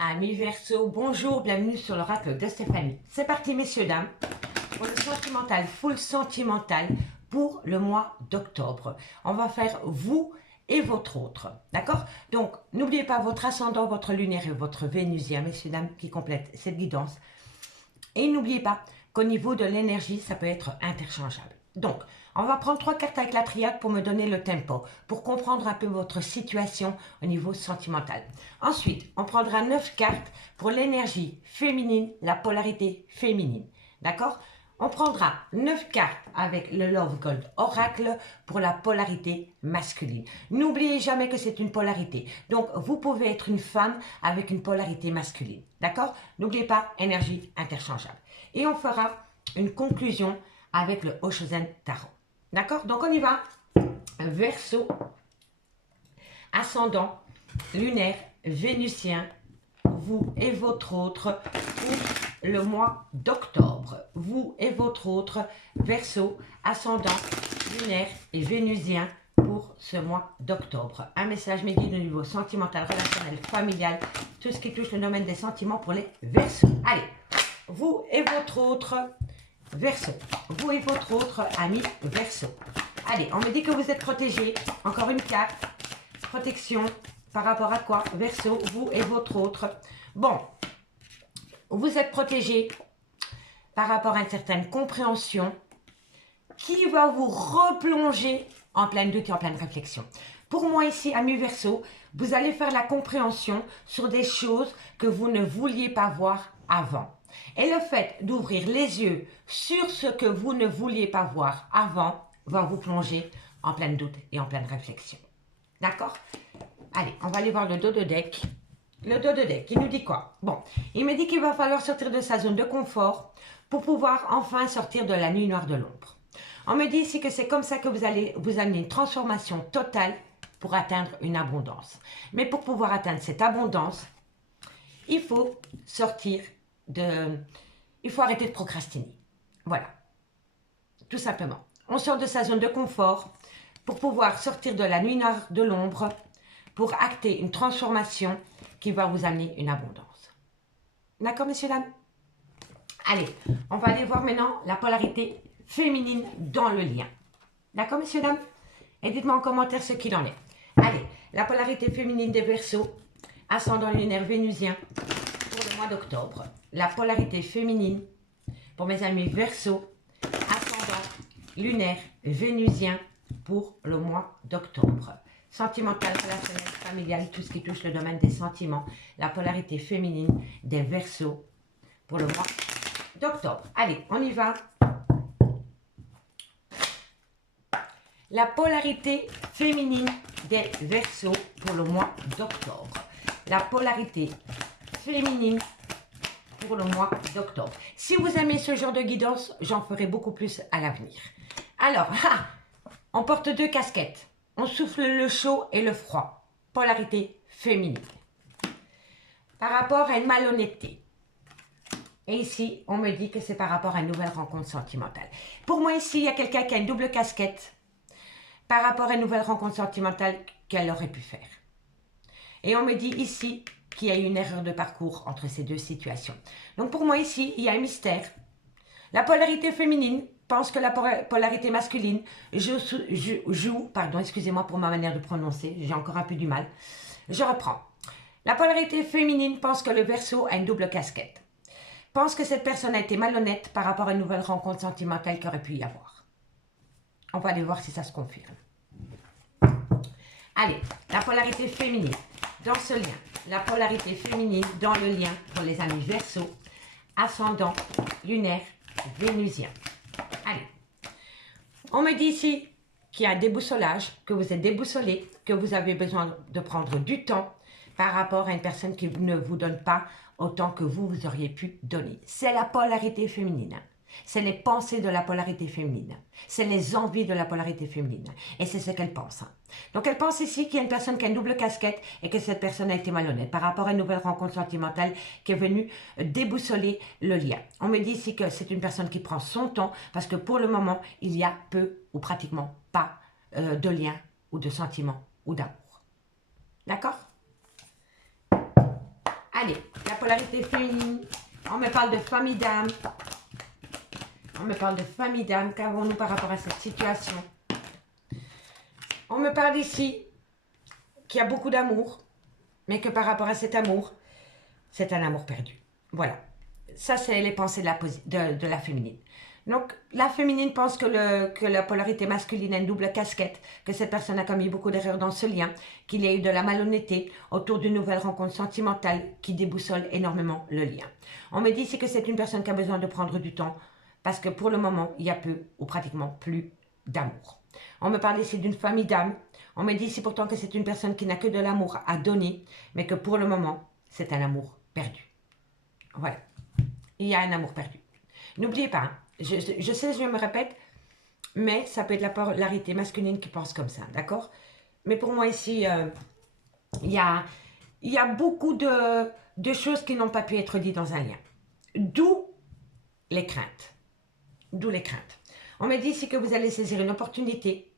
Amis Verseau, bonjour, bienvenue sur l'oracle de Stéphanie. C'est parti messieurs, dames, pour le sentimental, full sentimental pour le mois d'octobre. On va faire vous et votre autre, d'accord? Donc, n'oubliez pas votre ascendant, votre lunaire et votre vénusien, messieurs, dames, qui complètent cette guidance. Et n'oubliez pas qu'au niveau de l'énergie, ça peut être interchangeable. Donc, on va prendre 3 cartes avec la triade pour me donner le tempo, pour comprendre un peu votre situation au niveau sentimental. Ensuite, on prendra 9 cartes pour l'énergie féminine, la polarité féminine. D'accord? On prendra 9 cartes avec le Love Gold Oracle pour la polarité masculine. N'oubliez jamais que c'est une polarité. Donc, vous pouvez être une femme avec une polarité masculine. D'accord? N'oubliez pas, énergie interchangeable. Et on fera une conclusion avec le Oshozen Tarot. D'accord? Donc, on y va. Verseau, ascendant, lunaire, vénusien, vous et votre autre pour le mois d'octobre. Vous et votre autre, Verseau, ascendant, lunaire et vénusien pour ce mois d'octobre. Un message médié de niveau sentimental, relationnel, familial, tout ce qui touche le domaine des sentiments pour les Verseaux. Allez, vous et votre autre, Verseau. Vous et votre autre ami Verseau. Allez, on me dit que vous êtes protégé. Encore une carte. Protection par rapport à quoi? Verseau, vous et votre autre. Bon, vous êtes protégé par rapport à une certaine compréhension qui va vous replonger en plein doute et en pleine réflexion. Pour moi ici, ami Verseau, vous allez faire la compréhension sur des choses que vous ne vouliez pas voir avant. Et le fait d'ouvrir les yeux sur ce que vous ne vouliez pas voir avant va vous plonger en plein doute et en pleine réflexion. D'accord? Allez, on va aller voir le dos de deck. Le dos de deck, il nous dit quoi? Bon, il me dit qu'il va falloir sortir de sa zone de confort pour pouvoir enfin sortir de la nuit noire de l'ombre. On me dit ici que c'est comme ça que vous allez vous amener une transformation totale pour atteindre une abondance. Mais pour pouvoir atteindre cette abondance, il faut sortir de... Il faut arrêter de procrastiner. Voilà. Tout simplement. On sort de sa zone de confort pour pouvoir sortir de la nuit noire de l'ombre, pour acter une transformation qui va vous amener une abondance. D'accord, messieurs, dames? Allez, on va aller voir maintenant la polarité féminine dans le lien. D'accord, messieurs, dames? Et dites-moi en commentaire ce qu'il en est. Allez, la polarité féminine des Verseaux, ascendant lunaire vénusien pour le mois d'octobre. La polarité féminine pour mes amis Verseaux, ascendant lunaire vénusien pour le mois d'octobre. Sentimental, relationnel, familial, tout ce qui touche le domaine des sentiments. La polarité féminine des Verseaux pour le mois d'octobre. Allez, on y va. La polarité féminine des Verseaux pour le mois d'octobre. La polarité féminine pour le mois d'octobre. Si vous aimez ce genre de guidance, j'en ferai beaucoup plus à l'avenir. Alors, on porte 2 casquettes. On souffle le chaud et le froid. Polarité féminine. Par rapport à une malhonnêteté. Et ici, on me dit que c'est par rapport à une nouvelle rencontre sentimentale. Pour moi, ici, il y a quelqu'un qui a une double casquette par rapport à une nouvelle rencontre sentimentale qu'elle aurait pu faire. Et on me dit ici qu'il y a eu une erreur de parcours entre ces deux situations. Donc pour moi ici, il y a un mystère. La polarité féminine pense que la polarité masculine joue, pardon, excusez-moi pour ma manière de prononcer, j'ai encore un peu du mal. Je reprends. La polarité féminine pense que le Verseau a une double casquette. Pense que cette personne a été malhonnête par rapport à une nouvelle rencontre sentimentale qu'il aurait pu y avoir. On va aller voir si ça se confirme. Allez, la polarité féminine dans ce lien. La polarité féminine dans le lien pour les amis Verseaux, ascendant, lunaire, vénusien. Allez, on me dit ici qu'il y a un déboussolage, que vous êtes déboussolé, que vous avez besoin de prendre du temps par rapport à une personne qui ne vous donne pas autant que vous auriez pu donner. C'est la polarité féminine. C'est les pensées de la polarité féminine. C'est les envies de la polarité féminine. Et c'est ce qu'elle pense. Donc elle pense ici qu'il y a une personne qui a une double casquette et que cette personne a été malhonnête par rapport à une nouvelle rencontre sentimentale qui est venue déboussoler le lien. On me dit ici que c'est une personne qui prend son temps parce que pour le moment, il y a peu ou pratiquement pas de lien ou de sentiment ou d'amour. D'accord? Allez, la polarité féminine. On me parle de famille d'âme. On me parle de famille d'âme. Qu'avons-nous par rapport à cette situation? On me parle ici qu'il y a beaucoup d'amour, mais que par rapport à cet amour, c'est un amour perdu. Voilà. Ça, c'est les pensées de la féminine. Donc, la féminine pense que la polarité masculine a une double casquette, que cette personne a commis beaucoup d'erreurs dans ce lien, qu'il y a eu de la malhonnêteté autour d'une nouvelle rencontre sentimentale qui déboussole énormément le lien. On me dit ici que c'est une personne qui a besoin de prendre du temps, parce que pour le moment, il y a peu ou pratiquement plus d'amour. On me parle ici d'une famille d'âme. On me dit ici pourtant que c'est une personne qui n'a que de l'amour à donner, mais que pour le moment, c'est un amour perdu. Voilà. Il y a un amour perdu. N'oubliez pas, hein, je sais, je me répète, mais ça peut être la polarité masculine qui pense comme ça, d'accord? Mais pour moi ici, il y a beaucoup de choses qui n'ont pas pu être dites dans un lien. D'où les craintes. D'où les craintes. On me dit ici que vous allez saisir une opportunité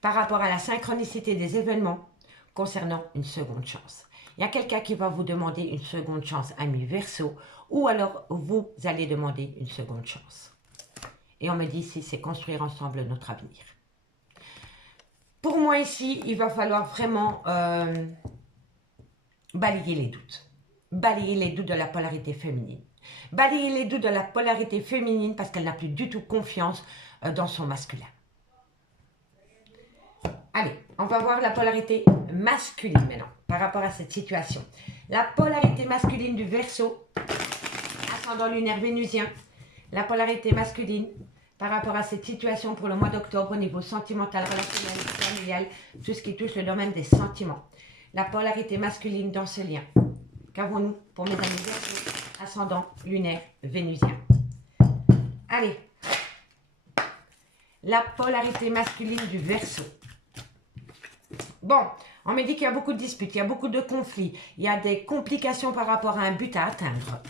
par rapport à la synchronicité des événements concernant une seconde chance. Il y a quelqu'un qui va vous demander une seconde chance, ami Verseau, ou alors vous allez demander une seconde chance. Et on me dit ici, c'est construire ensemble notre avenir. Pour moi ici, il va falloir vraiment balayer les doutes. Balayer les doutes de la polarité féminine. Balayer les doutes de la polarité féminine parce qu'elle n'a plus du tout confiance dans son masculin. Allez, on va voir la polarité masculine maintenant, par rapport à cette situation. La polarité masculine du Verseau, ascendant lunaire vénusien. La polarité masculine, par rapport à cette situation pour le mois d'octobre, au niveau sentimental, relationnel, familial, tout ce qui touche le domaine des sentiments. La polarité masculine dans ce lien. Qu'avons-nous pour mes amis Verseau, ascendant lunaire vénusien? Allez. La polarité masculine du Verseau. Bon, on me dit qu'il y a beaucoup de disputes, il y a beaucoup de conflits, il y a des complications par rapport à un but à atteindre.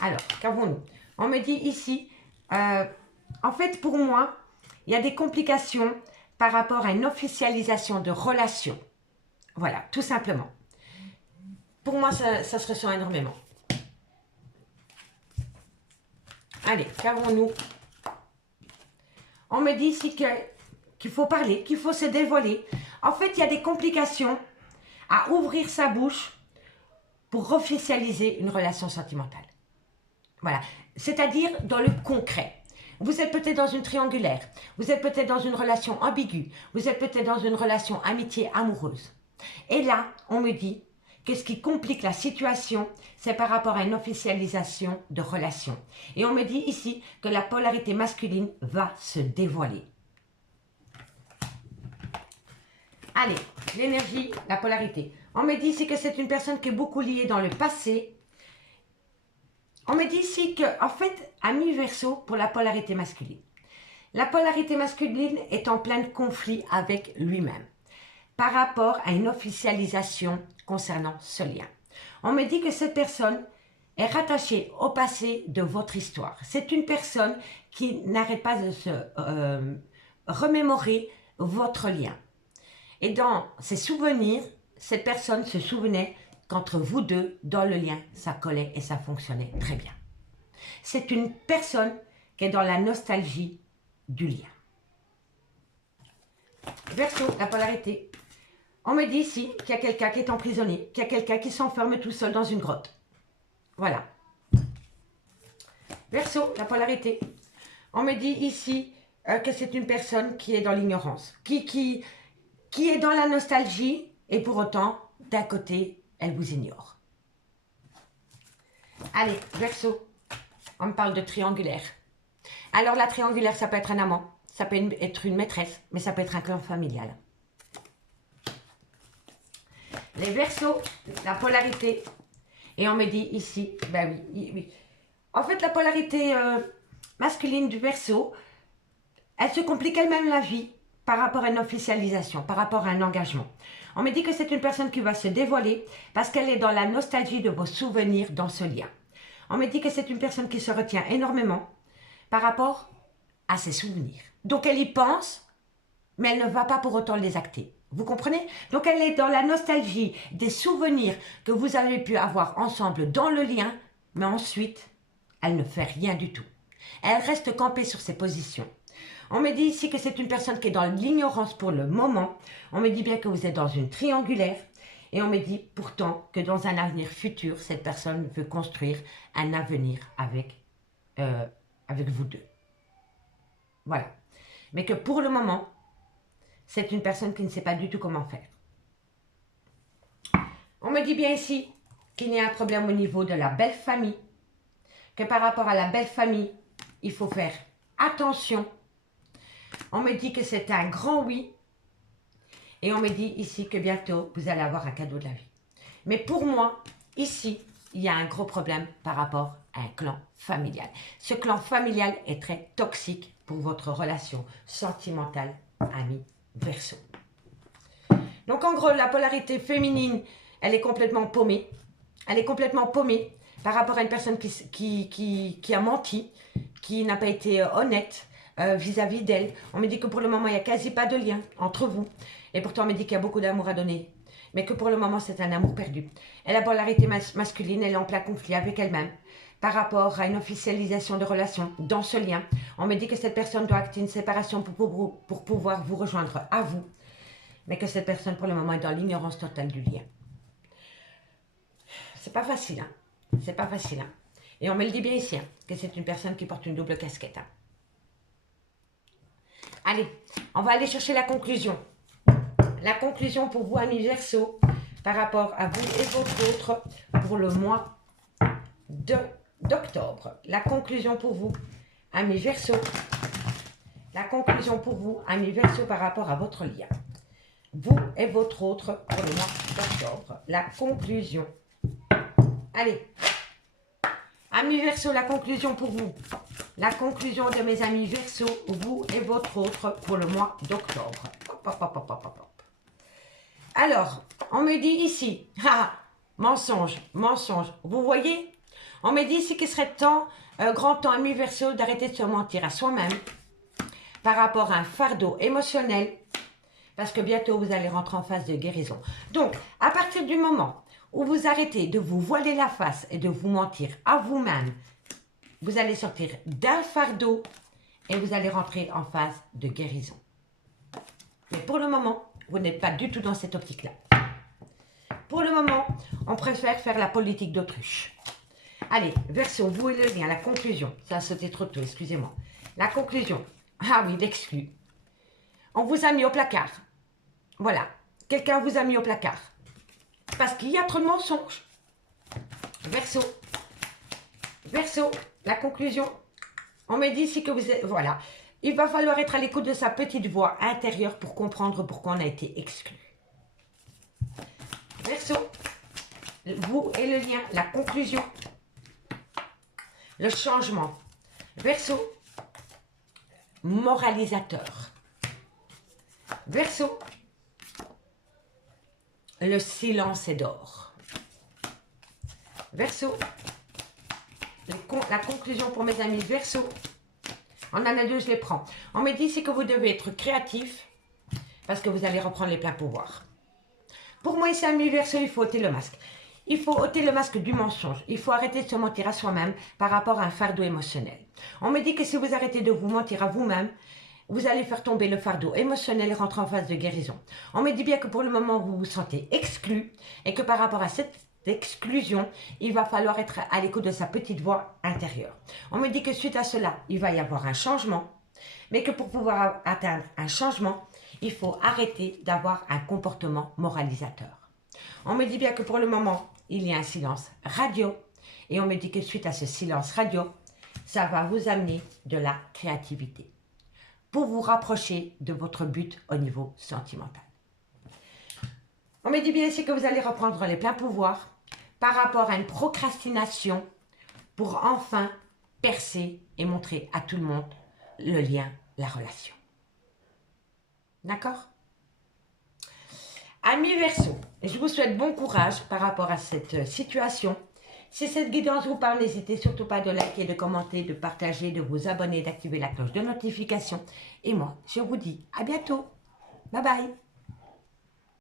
Alors, qu'avons-nous? On me dit ici, en fait pour moi, il y a des complications par rapport à une officialisation de relation. Voilà, tout simplement. Pour moi, ça se ressent énormément. Allez, qu'avons-nous? On me dit ici qu'il faut parler, qu'il faut se dévoiler. En fait, il y a des complications à ouvrir sa bouche pour officialiser une relation sentimentale. Voilà, c'est-à-dire dans le concret. Vous êtes peut-être dans une triangulaire, vous êtes peut-être dans une relation ambiguë, vous êtes peut-être dans une relation amitié amoureuse. Et là, on me dit que ce qui complique la situation, c'est par rapport à une officialisation de relation. Et on me dit ici que la polarité masculine va se dévoiler. Allez, l'énergie, la polarité. On me dit ici que c'est une personne qui est beaucoup liée dans le passé. On me dit ici que, en fait, ami Verseau pour la polarité masculine. La polarité masculine est en plein conflit avec lui-même par rapport à une officialisation concernant ce lien. On me dit que cette personne est rattachée au passé de votre histoire. C'est une personne qui n'arrête pas de se remémorer votre lien. Et dans ses souvenirs, cette personne se souvenait qu'entre vous deux, dans le lien, ça collait et ça fonctionnait très bien. C'est une personne qui est dans la nostalgie du lien. Verseau, la polarité. On me dit ici qu'il y a quelqu'un qui est emprisonné, qu'il y a quelqu'un qui s'enferme tout seul dans une grotte. Voilà. Verseau, la polarité. On me dit ici que c'est une personne qui est dans l'ignorance, qui est dans la nostalgie et pour autant, d'un côté, elle vous ignore. Allez, Verseau, on me parle de triangulaire. Alors la triangulaire, ça peut être un amant, ça peut être une maîtresse, mais ça peut être un clan familial. Les Verseaux, la polarité, et on me dit ici, ben oui. En fait, la polarité masculine du Verseau, elle se complique elle-même la vie par rapport à une officialisation, par rapport à un engagement. On me dit que c'est une personne qui va se dévoiler parce qu'elle est dans la nostalgie de vos souvenirs dans ce lien. On me dit que c'est une personne qui se retient énormément par rapport à ses souvenirs. Donc elle y pense, mais elle ne va pas pour autant les acter. Vous comprenez? Donc elle est dans la nostalgie des souvenirs que vous avez pu avoir ensemble dans le lien, mais ensuite, elle ne fait rien du tout. Elle reste campée sur ses positions. On me dit ici que c'est une personne qui est dans l'ignorance pour le moment. On me dit bien que vous êtes dans une triangulaire. Et on me dit pourtant que dans un avenir futur, cette personne veut construire un avenir avec vous deux. Voilà. Mais que pour le moment, c'est une personne qui ne sait pas du tout comment faire. On me dit bien ici qu'il y a un problème au niveau de la belle famille. Que par rapport à la belle famille, il faut faire attention. On me dit que c'est un grand oui. Et on me dit ici que bientôt, vous allez avoir un cadeau de la vie. Mais pour moi, ici, il y a un gros problème par rapport à un clan familial. Ce clan familial est très toxique pour votre relation sentimentale, ami Verseau. Donc en gros, la polarité féminine, elle est complètement paumée. Elle est complètement paumée par rapport à une personne qui a menti, qui n'a pas été honnête vis-à-vis d'elle. On me dit que pour le moment, il n'y a quasi pas de lien entre vous. Et pourtant, on me dit qu'il y a beaucoup d'amour à donner. Mais que pour le moment, c'est un amour perdu. Et la polarité masculine, elle est en plein conflit avec elle-même. Par rapport à une officialisation de relation dans ce lien, on me dit que cette personne doit acter une séparation pour pouvoir vous rejoindre à vous. Mais que cette personne, pour le moment, est dans l'ignorance totale du lien. C'est pas facile, hein. C'est pas facile, hein. Et on me le dit bien ici, hein, que c'est une personne qui porte une double casquette, hein. Allez, on va aller chercher la conclusion. La conclusion pour vous, amis Verseau, par rapport à vous et votre autre, pour le mois d'octobre. La conclusion pour vous, amis Verseau. La conclusion pour vous, amis Verseau, par rapport à votre lien. Vous et votre autre pour le mois d'octobre. La conclusion. Allez. Amis Verseau, la conclusion pour vous. La conclusion de mes amis Verseau, vous et votre autre pour le mois d'octobre. Alors, on me dit ici, mensonge, mensonge. Vous voyez? On me dit ici qu'il serait grand temps, amis Verseau, d'arrêter de se mentir à soi-même par rapport à un fardeau émotionnel, parce que bientôt vous allez rentrer en phase de guérison. Donc, à partir du moment où vous arrêtez de vous voiler la face et de vous mentir à vous-même, vous allez sortir d'un fardeau et vous allez rentrer en phase de guérison. Mais pour le moment, vous n'êtes pas du tout dans cette optique-là. Pour le moment, on préfère faire la politique d'autruche. Allez, Verseau, vous et le lien, la conclusion. Ça a sauté trop tôt, excusez-moi. La conclusion. Ah oui, l'exclu. On vous a mis au placard. Voilà. Quelqu'un vous a mis au placard. Parce qu'il y a trop de mensonges. Verseau. Verseau, la conclusion. On me dit ici que vous êtes... Voilà. Il va falloir être à l'écoute de sa petite voix intérieure pour comprendre pourquoi on a été exclu. Verseau, vous et le lien, la conclusion. Le changement. Verseau, moralisateur. Verseau, le silence est d'or. Verseau, la conclusion pour mes amis Verseau. On en a deux, je les prends. On me dit ici que vous devez être créatif parce que vous allez reprendre les pleins pouvoirs. Pour moi, ici, amis Verseau, il faut ôter le masque. Il faut ôter le masque du mensonge. Il faut arrêter de se mentir à soi-même par rapport à un fardeau émotionnel. On me dit que si vous arrêtez de vous mentir à vous-même, vous allez faire tomber le fardeau émotionnel et rentrer en phase de guérison. On me dit bien que pour le moment, vous vous sentez exclu et que par rapport à cette exclusion, il va falloir être à l'écoute de sa petite voix intérieure. On me dit que suite à cela, il va y avoir un changement, mais que pour pouvoir atteindre un changement, il faut arrêter d'avoir un comportement moralisateur. On me dit bien que pour le moment, il y a un silence radio et on me dit que suite à ce silence radio, ça va vous amener de la créativité pour vous rapprocher de votre but au niveau sentimental. On me dit bien ici que vous allez reprendre les pleins pouvoirs par rapport à une procrastination pour enfin percer et montrer à tout le monde le lien, la relation. D'accord? Amis Verseau, je vous souhaite bon courage par rapport à cette situation. Si cette guidance vous parle, n'hésitez surtout pas de liker, de commenter, de partager, de vous abonner, d'activer la cloche de notification. Et moi, je vous dis à bientôt. Bye bye.